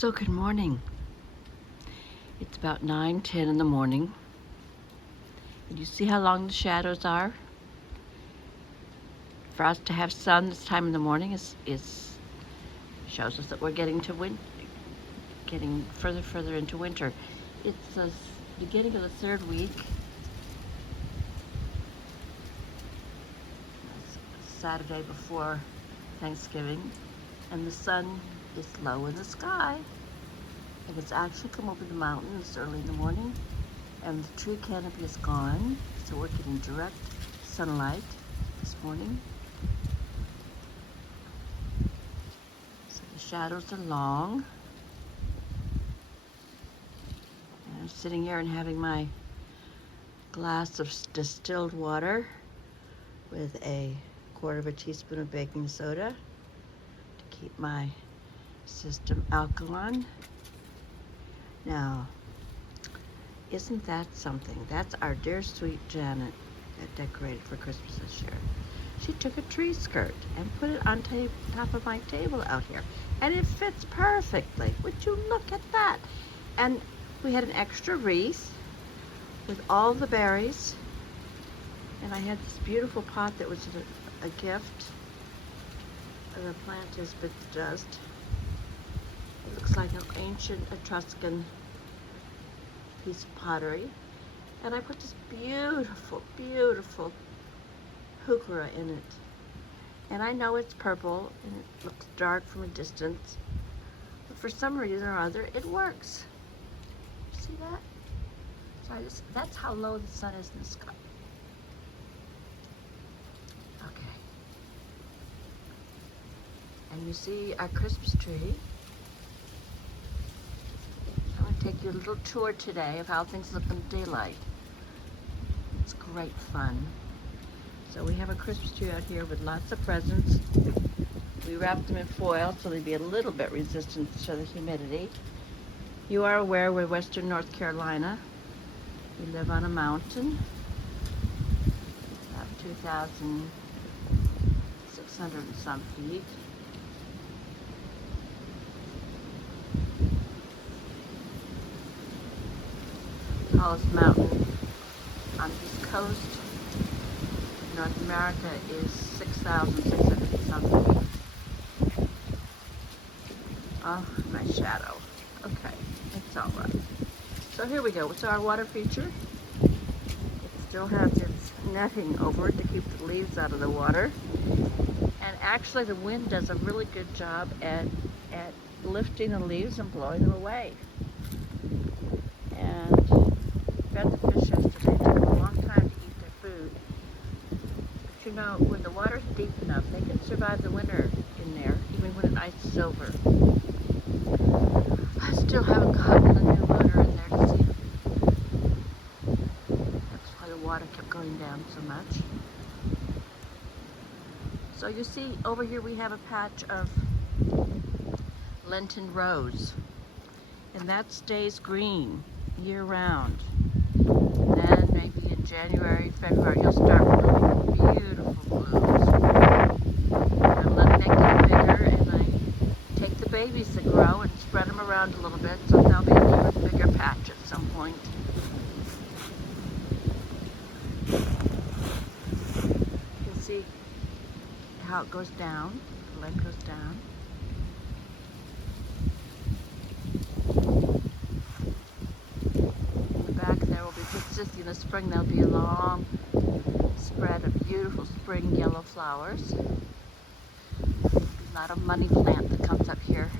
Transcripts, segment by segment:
So good morning. It's about 9:10 in the morning. And you see how long the shadows are? For us to have sun this time in the morning is shows us that we're getting further into winter. It's the beginning of the third week. It's Saturday before Thanksgiving, and the sun is low in the sky. And it's actually come over the mountains early in the morning, and the tree canopy is gone, so we're getting direct sunlight this morning. So the shadows are long. And I'm sitting here and having my glass of distilled water with a quarter of a teaspoon of baking soda to keep my system alkaline. Now, isn't that something? That's our dear sweet Janet that decorated for Christmas this year. She took a tree skirt and put it on top of my table out here, and it fits perfectly. Would you look at that? And we had an extra wreath with all the berries, and I had this beautiful pot that was a gift. The plant is but just. It looks like an ancient Etruscan piece of pottery. And I put this beautiful, beautiful heuchera in it. And I know it's purple and it looks dark from a distance, but for some reason or other, it works. See that? So that's how low the sun is in the sky. Okay. And you see our Christmas tree. Take you a little tour today of how things look in daylight. It's great fun. So we have a Christmas tree out here with lots of presents. We wrapped them in foil so they'd be a little bit resistant to the humidity. You are aware we're Western North Carolina. We live on a mountain, about 2,600 and some feet. Tallest mountain on the East Coast, North America, is 6,600 something feet. Oh, my shadow. Okay, it's all right. So here we go. So our water feature, it still has its netting over it to keep the leaves out of the water. And actually the wind does a really good job at lifting the leaves and blowing them away. And fed the fish yesterday. It took them a long time to eat their food. But you know, when the water's deep enough, they can survive the winter in there, even when the ice is over. I still haven't gotten the new motor in there to see. That's why the water kept going down so much. So you see, over here we have a patch of Lenten rose, and that stays green year-round. Then maybe in January, February, you'll start really beautiful blooms. And let that get bigger, and I take the babies that grow and spread them around a little bit, so there'll be an even bigger patch at some point. You can see how it goes down. The leg goes down. In the spring there'll be a long spread of beautiful spring yellow flowers. There'll be a lot of money plant that comes up here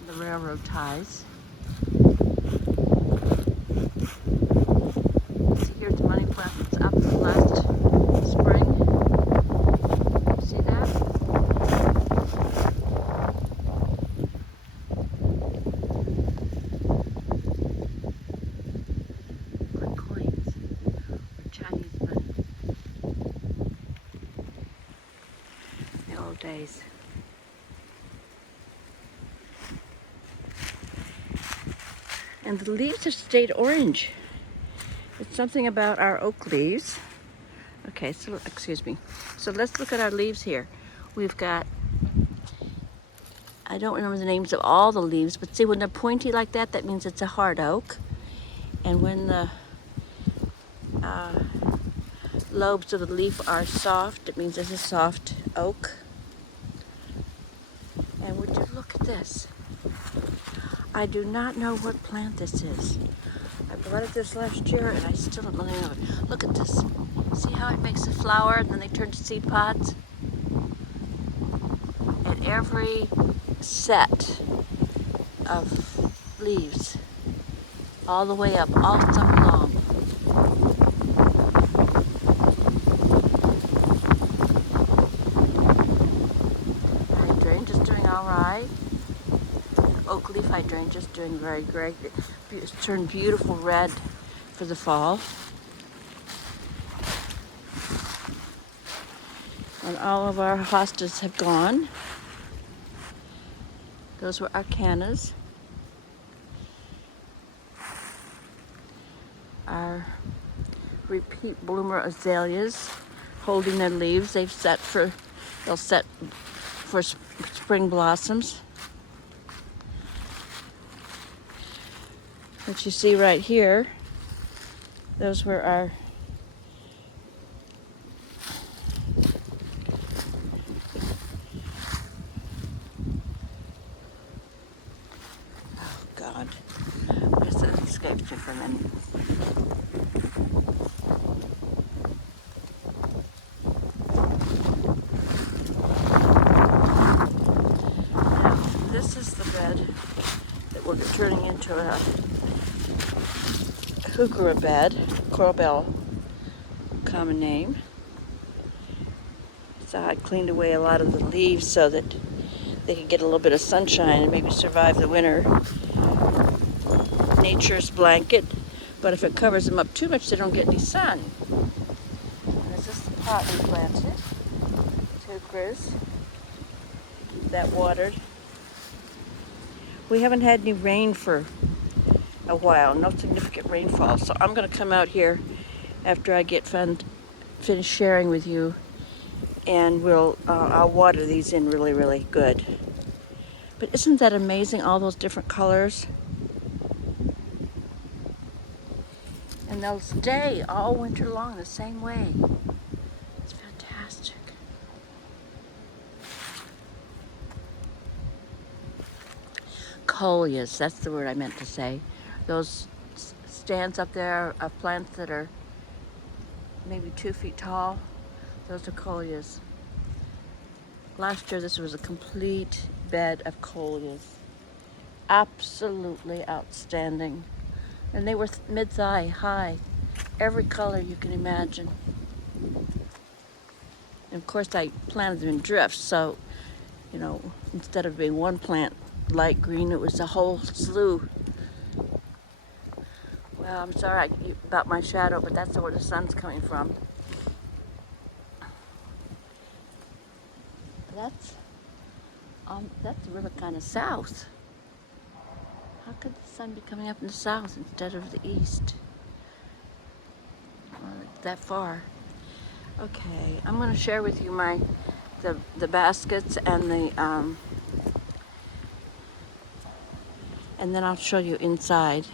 in the railroad ties. See, here's the money plant that's up from last spring. See that? Days. And the leaves have stayed orange. It's something about our oak leaves. Okay, so excuse me. So let's look at our leaves here. We've got I don't remember the names of all the leaves, but see, when they're pointy like that, that means it's a hard oak. And when the lobes of the leaf are soft, it means it's a soft oak. And would you look at this? I do not know what plant this is. I planted this last year and I still don't really know it. Look at this. See how it makes a flower and then they turn to seed pods? And every set of leaves, all the way up, all summer long. Hydrangea's doing all right. Oak leaf hydrangea's doing very great. It's turned beautiful red for the fall. And all of our hostas have gone. Those were arcanas. Our repeat bloomer azaleas holding their leaves. They'll set for spring blossoms. What you see right here, those were our oh God, this escapes me for a minute. Now, this is the bed that we're turning into a heuchera bed, coral bell, common name. So I cleaned away a lot of the leaves so that they could get a little bit of sunshine and maybe survive the winter. Nature's blanket, but if it covers them up too much, they don't get any sun. And this is the pot we planted, heucheras, that watered. We haven't had any rain for a while, no significant rainfall, so I'm going to come out here after I get finished sharing with you, and I'll water these in really, really good. But isn't that amazing, all those different colors? And they'll stay all winter long the same way. It's fantastic. Coleus, that's the word I meant to say. Those stands up there of plants that are maybe 2 feet tall, those are coleus. Last year this was a complete bed of coleus. Absolutely outstanding. And they were mid-thigh high, every color you can imagine. And of course I planted them in drifts, so, you know, instead of being one plant light green, it was a whole slew. Well, I'm sorry about my shadow, but that's where the sun's coming from. That's really kind of south. How could the sun be coming up in the south instead of the east? Well, it's that far. Okay, I'm going to share with you the baskets and and then I'll show you inside.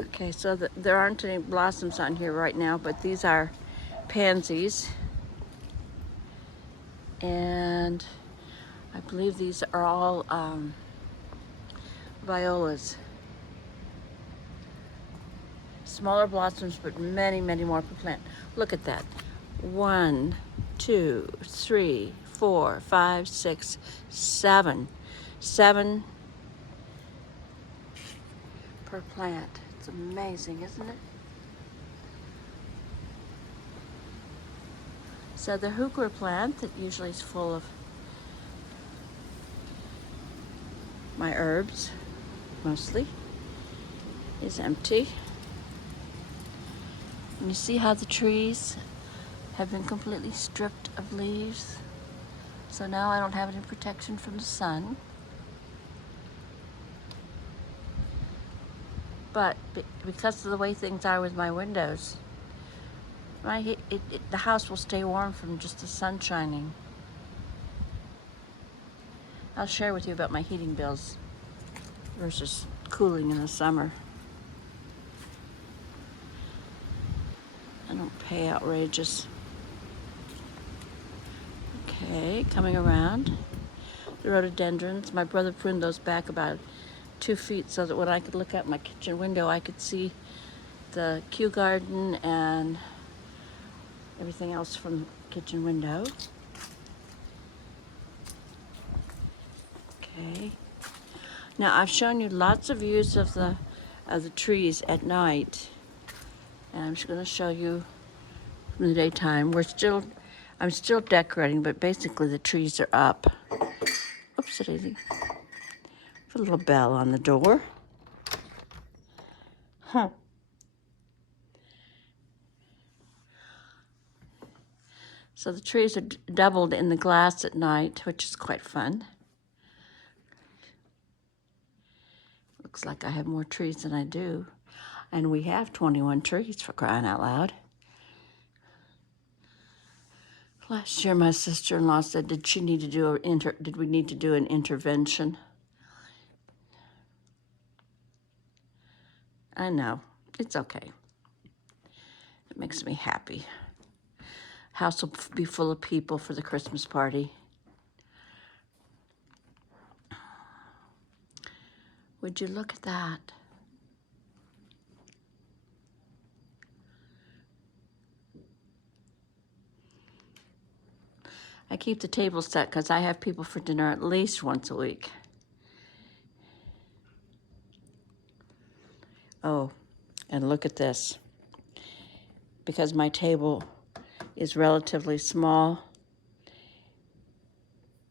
Okay, so there aren't any blossoms on here right now, but these are pansies. And I believe these are all violas. Smaller blossoms, but many, many more per plant. Look at that. 1, 2, 3, 4, 5, 6, 7. 7 per plant. It's amazing, isn't it? So the heuchera plant that usually is full of my herbs, mostly, is empty. And you see how the trees have been completely stripped of leaves. So now I don't have any protection from the sun. But because of the way things are with my windows, The house will stay warm from just the sun shining. I'll share with you about my heating bills versus cooling in the summer. I don't pay outrageous. Okay, coming around. The rhododendrons, my brother pruned those back about 2 feet so that when I could look out my kitchen window, I could see the Kew garden and everything else from the kitchen window. Okay. Now I've shown you lots of views of the trees at night, and I'm just going to show you from the daytime. I'm still decorating, but basically the trees are up. Oops, daisy. Put a little bell on the door. Huh. So the trees are doubled in the glass at night, which is quite fun. Looks like I have more trees than I do. And we have 21 trees, for crying out loud. Last year, my sister-in-law said, did we need to do an intervention? I know, it's okay. It makes me happy. House will be full of people for the Christmas party. Would you look at that? I keep the table set because I have people for dinner at least once a week. Oh, and look at this. Because my table is relatively small,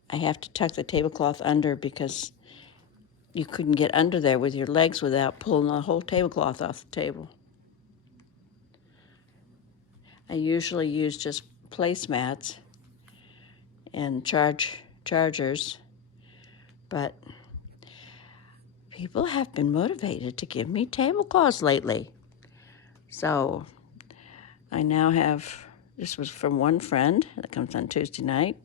I have to tuck the tablecloth under because you couldn't get under there with your legs without pulling the whole tablecloth off the table. I usually use just placemats and chargers, but people have been motivated to give me tablecloths lately. So I now have, this was from one friend that comes on Tuesday night.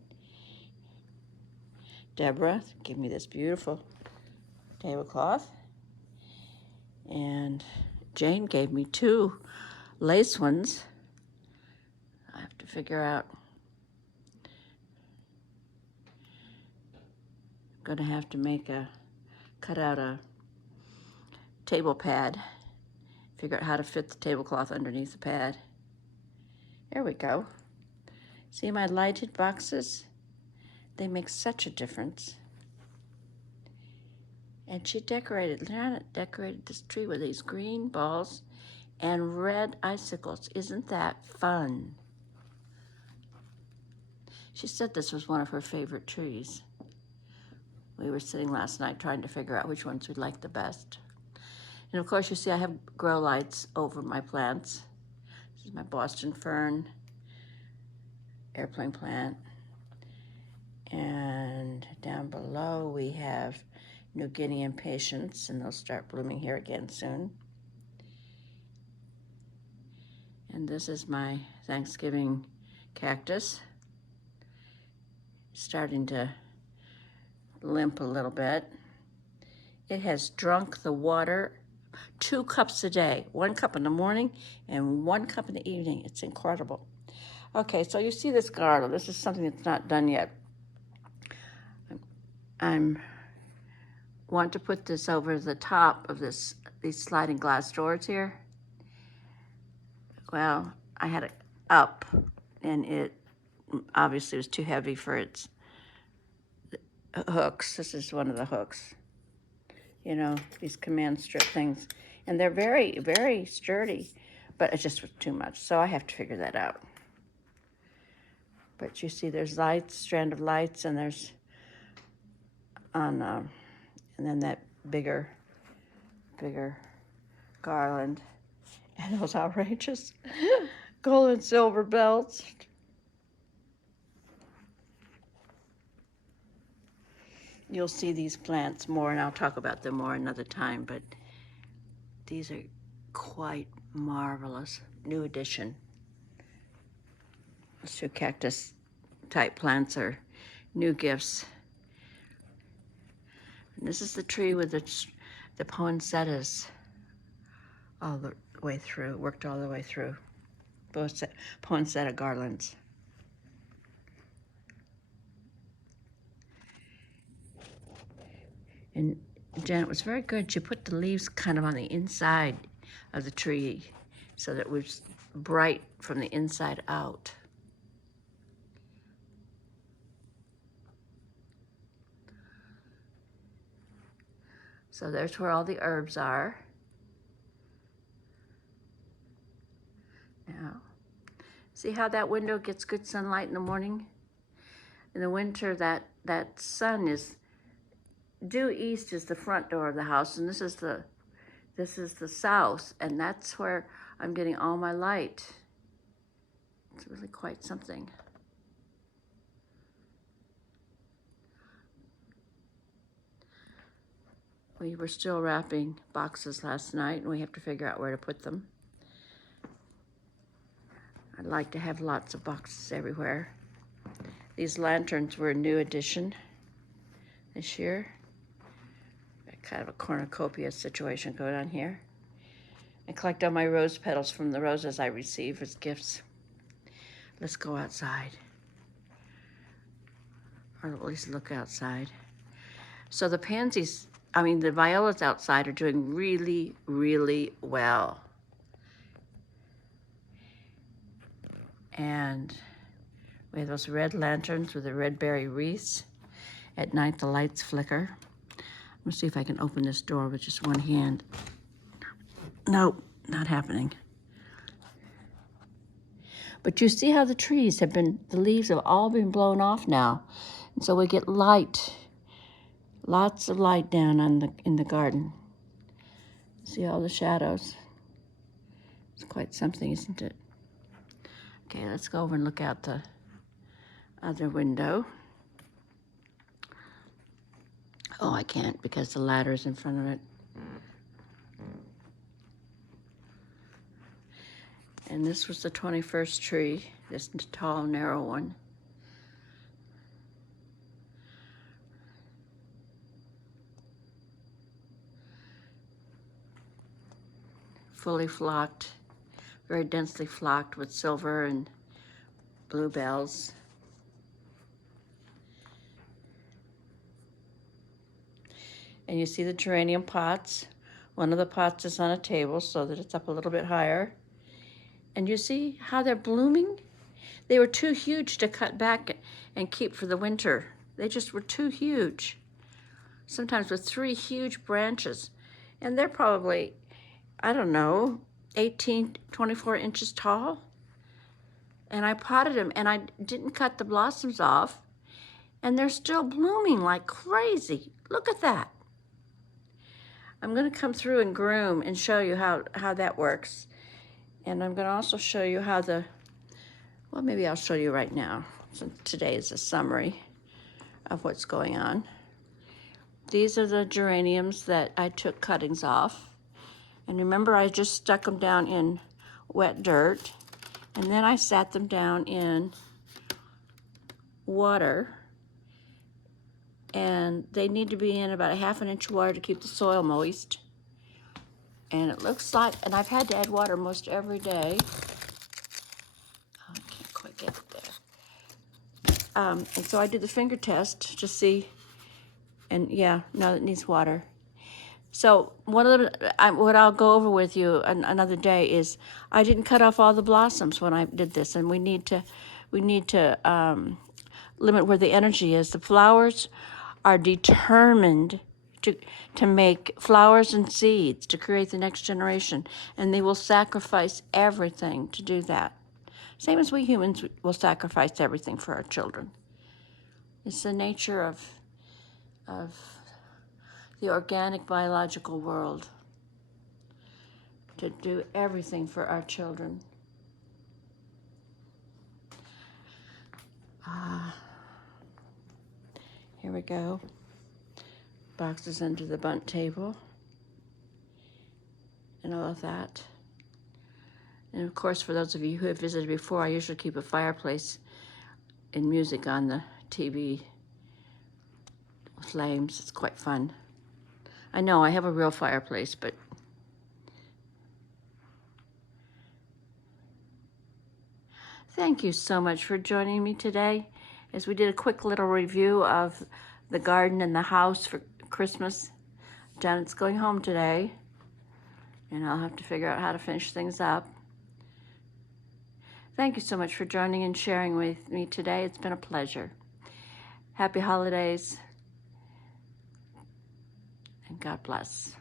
Deborah gave me this beautiful tablecloth. And Jane gave me 2 lace ones. I have to figure out. I'm gonna have to cut out a table pad, figure out how to fit the tablecloth underneath the pad. There we go. See my lighted boxes? They make such a difference. And she decorated this tree with these green balls and red icicles. Isn't that fun? She said this was one of her favorite trees. We were sitting last night trying to figure out which ones we'd like the best. And of course, you see I have grow lights over my plants. This is my Boston fern, airplane plant. And down below we have New Guinea impatiens, and they'll start blooming here again soon. And this is my Thanksgiving cactus, starting to limp a little bit. It has drunk the water 2 cups a day, 1 cup in the morning and 1 cup in the evening. It's incredible. Okay, so you see this garland. This is something that's not done yet. I'm want to put this over the top of these sliding glass doors here. Well, I had it up and it obviously was too heavy for its hooks. This is one of the hooks, you know, these command strip things, and they're very, very sturdy, but it just was too much, so I have to figure that out. But you see there's lights, strand of lights, and there's on and then that bigger garland, and those outrageous gold and silver belts. You'll see these plants more, and I'll talk about them more another time, but these are quite marvelous. New addition. Two cactus type plants are new gifts. And this is the tree with the poinsettias all the way through, worked all the way through. Poinsettia garlands. And Janet was very good. She put the leaves kind of on the inside of the tree so that it was bright from the inside out. So there's where all the herbs are. Now, see how that window gets good sunlight in the morning? In the winter, that sun is due east is the front door of the house, and this is the south, and that's where I'm getting all my light. It's really quite something. We were still wrapping boxes last night, and we have to figure out where to put them. I'd like to have lots of boxes everywhere. These lanterns were a new addition this year. Kind of a cornucopia situation going on here. I collect all my rose petals from the roses I receive as gifts. Let's go outside, or at least look outside. So the pansies, the violas outside are doing really, really well. And we have those red lanterns with the red berry wreaths. At night, the lights flicker. I'm gonna see if I can open this door with just one hand. Nope, not happening. But you see how the trees have been, the leaves have all been blown off now. And so we get light, lots of light down in the garden. See all the shadows? It's quite something, isn't it? Okay, let's go over and look out the other window. Oh, I can't because the ladder's in front of it. And this was the 21st tree, this tall, narrow one. Fully flocked, very densely flocked with silver and bluebells. And you see the geranium pots. One of the pots is on a table so that it's up a little bit higher. And you see how they're blooming? They were too huge to cut back and keep for the winter. They just were too huge. Sometimes with 3 huge branches. And they're probably, I don't know, 18, 24 inches tall. And I potted them and I didn't cut the blossoms off. And they're still blooming like crazy. Look at that. I'm gonna come through and groom and show you how that works. And I'm gonna also show you how well, maybe I'll show you right now. So today is a summary of what's going on. These are the geraniums that I took cuttings off. And remember, I just stuck them down in wet dirt. And then I sat them down in water. And they need to be in about 1/2 inch of water to keep the soil moist. And it looks like, and I've had to add water most every day. Oh, I can't quite get it there. And so I did the finger test to see, and yeah, no, it needs water. So one of what I'll go over with you another day is I didn't cut off all the blossoms when I did this, and we need to limit where the energy is. The flowers are determined to make flowers and seeds to create the next generation, and they will sacrifice everything to do that. Same as we humans will sacrifice everything for our children. It's the nature of the organic biological world to do everything for our children. Here we go. Boxes under the bunt table and all of that. And of course, for those of you who have visited before, I usually keep a fireplace and music on the TV with flames. It's quite fun. I know I have a real fireplace, but thank you so much for joining me today as we did a quick little review of the garden and the house for Christmas. Janet's going home today, and I'll have to figure out how to finish things up. Thank you so much for joining and sharing with me today. It's been a pleasure. Happy holidays, and God bless.